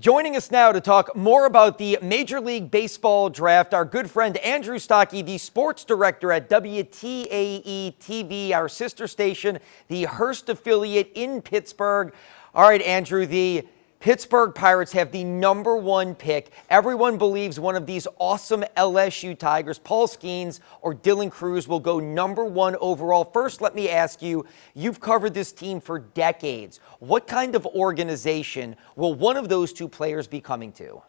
Joining us now to talk more about the Major League Baseball draft, our good friend Andrew Stockey, the sports director at WTAE TV, our sister station, the Hearst affiliate in Pittsburgh. All right, Andrew, the Pittsburgh Pirates have the #1 pick. Everyone believes one of these awesome LSU Tigers, Paul Skenes or Dylan Crews, will go #1 overall. First, let me ask you, you've covered this team for decades. What kind of organization will one of those two players be coming to?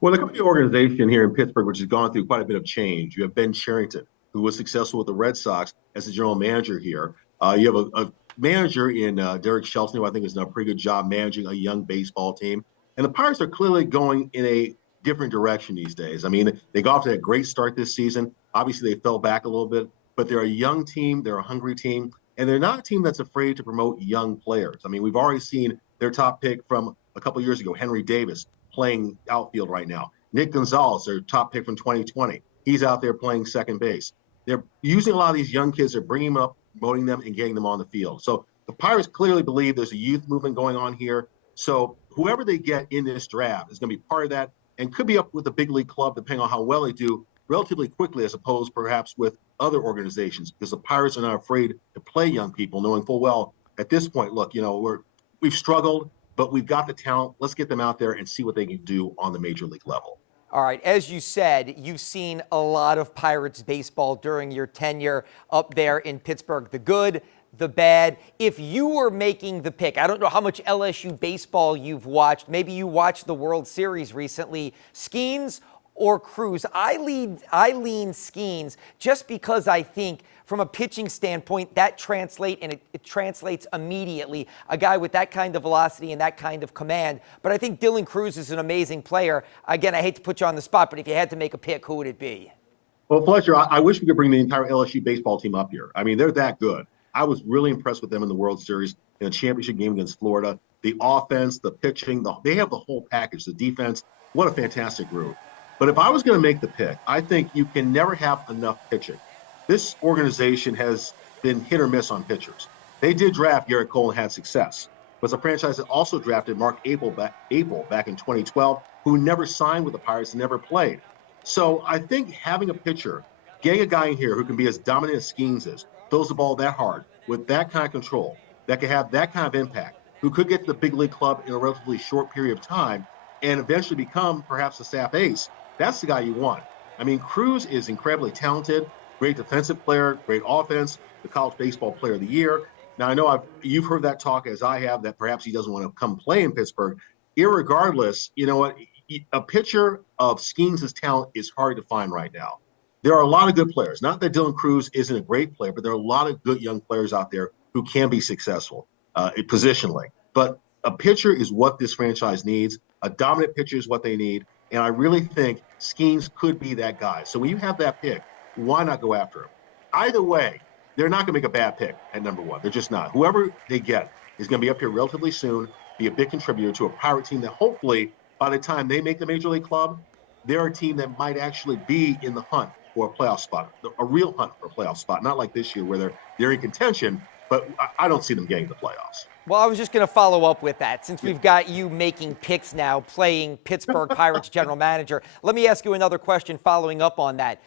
Well, the company organization here in Pittsburgh, which has gone through quite a bit of change. You have Ben Cherington, who was successful with the Red Sox as the general manager here. You have a manager in Derek Shelton, who I think has done a pretty good job managing a young baseball team. And the Pirates are clearly going in a different direction these days. I mean, they got off to a great start this season. Obviously, they fell back a little bit, but they're a young team. They're a hungry team. And they're not a team that's afraid to promote young players. I mean, we've already seen their top pick from a couple of years ago, Henry Davis, playing outfield right now. Nick Gonzalez, their top pick from 2020. He's out there playing second base. They're using a lot of these young kids. They're bringing them up, promoting them, and getting them on the field. So the Pirates clearly believe there's a youth movement going on here. So whoever they get in this draft is going to be part of that and could be up with the big league club, depending on how well they do relatively quickly, as opposed perhaps with other organizations, because the Pirates are not afraid to play young people, knowing full well at this point, look, we've struggled, but we've got the talent. Let's get them out there and see what they can do on the major league level. All right, as you said, you've seen a lot of Pirates baseball during your tenure up there in Pittsburgh, the good, the bad. If you were making the pick, I don't know how much LSU baseball you've watched. Maybe you watched the World Series recently. Skenes or Crews? I lean Skenes just because I think from a pitching standpoint, that it translates immediately. A guy with that kind of velocity and that kind of command. But I think Dylan Crews is an amazing player. Again, I hate to put you on the spot, but if you had to make a pick, who would it be? Well, Fletcher, I wish we could bring the entire LSU baseball team up here. I mean, they're that good. I was really impressed with them in the World Series in the championship game against Florida. The offense, the pitching, they have the whole package, the defense. What a fantastic group. But if I was going to make the pick, I think you can never have enough pitching. This organization has been hit or miss on pitchers. They did draft Garrett Cole and had success. But it's a franchise that also drafted Mark Abel back in 2012, who never signed with the Pirates and never played. So I think having a pitcher, getting a guy in here who can be as dominant as Skenes is, throws the ball that hard, with that kind of control, that can have that kind of impact, who could get to the big league club in a relatively short period of time and eventually become perhaps a staff ace, that's the guy you want. I mean, Crews is incredibly talented, great defensive player, great offense, the college baseball player of the year. Now, I know you've heard that talk, as I have, that perhaps he doesn't want to come play in Pittsburgh. Irregardless, you know what? A pitcher of Skenes' talent is hard to find right now. There are a lot of good players. Not that Dylan Crews isn't a great player, but there are a lot of good young players out there who can be successful positionally. But a pitcher is what this franchise needs. A dominant pitcher is what they need. And I really think Skenes could be that guy. So when you have that pick, why not go after him? Either way, they're not going to make a bad pick at #1. They're just not. Whoever they get is going to be up here relatively soon, be a big contributor to a Pirate team that hopefully by the time they make the Major League club, they're a team that might actually be in the hunt for a playoff spot, a real hunt for a playoff spot, not like this year where they're in contention, but I don't see them getting the playoffs. Well, I was just going to follow up with that. Since we've got you making picks now, playing Pittsburgh Pirates general manager, let me ask you another question following up on that.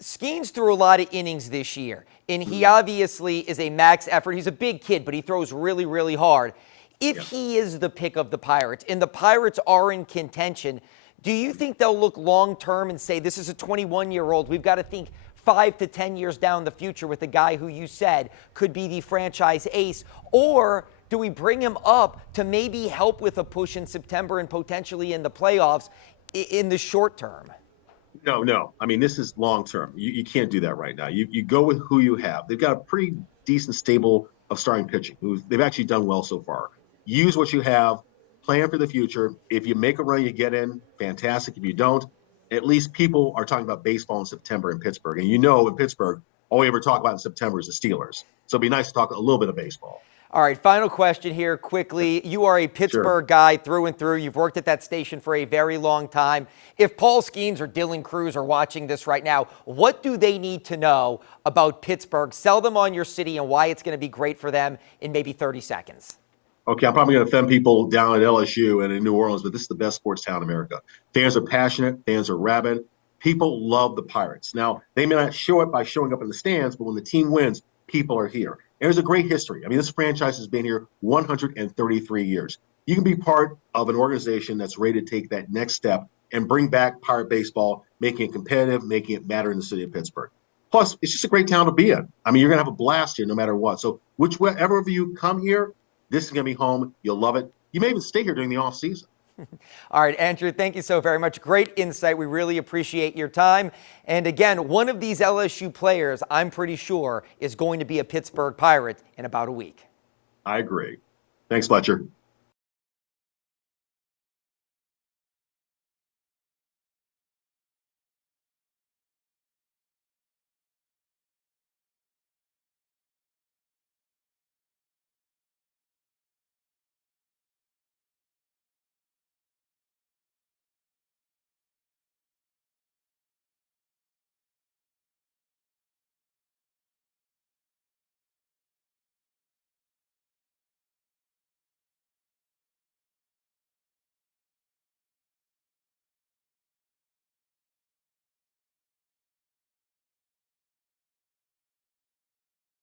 Skenes threw a lot of innings this year, and he obviously is a max effort. He's a big kid, but he throws really, really hard. If he is the pick of the Pirates, and the Pirates are in contention, do you think they'll look long-term and say, this is a 21-year-old, we've got to think 5 to 10 years down the future with a guy who you said could be the franchise ace? Or do we bring him up to maybe help with a push in September and potentially in the playoffs in the short term? No. I mean, this is long-term. You can't do that right now. You go with who you have. They've got a pretty decent stable of starting pitching. They've actually done well so far. Use what you have, plan for the future. If you make a run, you get in, fantastic. If you don't, at least people are talking about baseball in September in Pittsburgh. And in Pittsburgh, all we ever talk about in September is the Steelers. So it'd be nice to talk a little bit of baseball. All right, final question here quickly. You are a Pittsburgh guy through and through. You've worked at that station for a very long time. If Paul Skenes or Dylan Crews are watching this right now, what do they need to know about Pittsburgh? Sell them on your city and why it's going to be great for them in maybe 30 seconds. Okay, I'm probably going to offend people down at LSU and in New Orleans, but this is the best sports town in America. Fans are passionate, fans are rabid. People love the Pirates. Now, they may not show it by showing up in the stands, but when the team wins, people are here. And there's a great history. I mean, this franchise has been here 133 years. You can be part of an organization that's ready to take that next step and bring back Pirate baseball, making it competitive, making it matter in the city of Pittsburgh. Plus, it's just a great town to be in. I mean, you're going to have a blast here no matter what. So, whichever of you come here, this is going to be home. You'll love it. You may even stay here during the off season. All right, Andrew, thank you so very much. Great insight. We really appreciate your time. And again, one of these LSU players, I'm pretty sure, is going to be a Pittsburgh Pirate in about a week. I agree. Thanks, Fletcher.